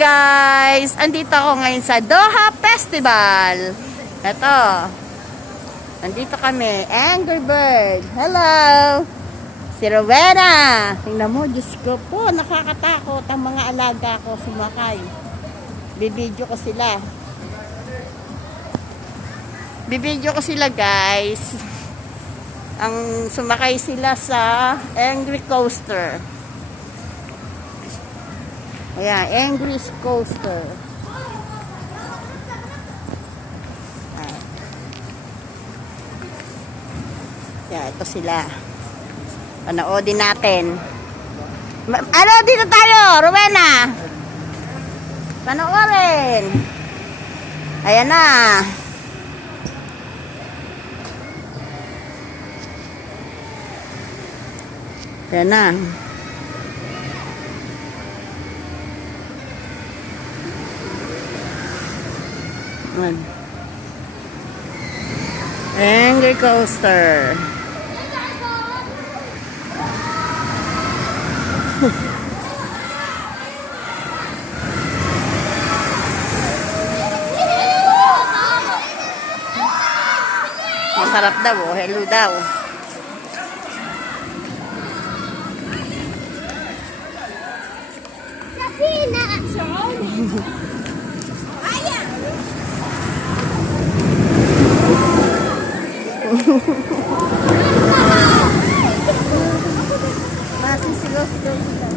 guys! Andito ako ngayon sa Doha Festival. Ito. Andito kami. Angry Bird. Hello! Si Rowena. Tingnan mo, Diyos ko po. Nakakatakot ang mga alaga ko sumakay. Bibidyo ko sila. Bibidyo ko sila guys. Ang sumakay sila sa Angry Coaster. Ayan, Angry Coaster. Ayan, ito sila. Panoodin natin. Ano, dito tayo, Rowena. Panoorin. Ayan na. Ayan na. Angry Coaster. Masarap daw, oh. Hello daw. Masih sigaw-sigaw sila.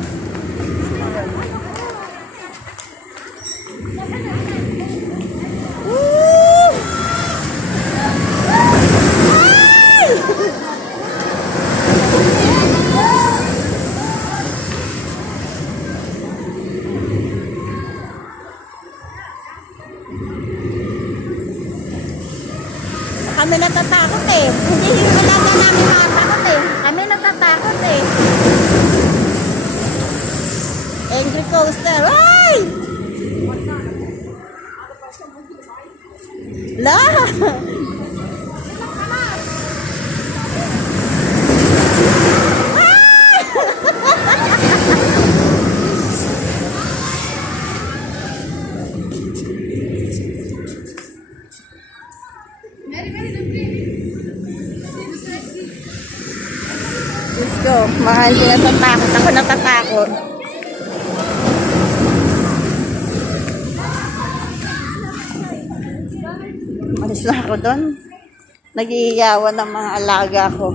Kami natatakot eh. Hindi yung alaga namin matatakot eh. Kami natatakot eh. Angry Coaster. Ay! La! Let's go. Mga hindi natatakot. Ako natatakot. Alis na ako doon. Nag-iiyawan ng mga alaga ko.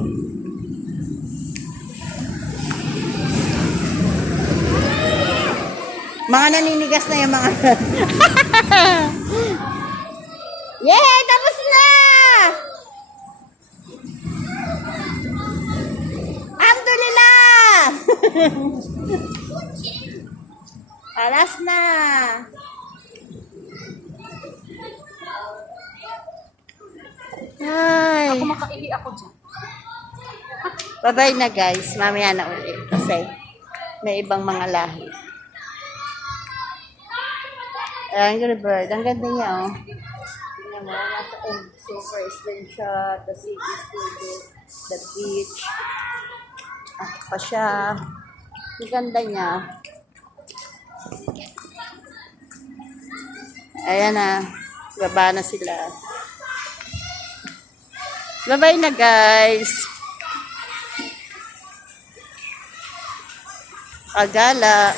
Mga naninigas na yung mga... Yay! Tapos na! Alas na. Ay. Ako makaili ako dyan. Bye-bye na guys. Mamaya na ulit. Kasi may ibang mga lahi. Angry Bird. Ang ganda niya oh. Tingnan mo. Nasa super slim shot. The city studio. The beach. Pa siya. Ang ganda niya. Ayan na. Baba na sila. Bye-bye na guys. Agala.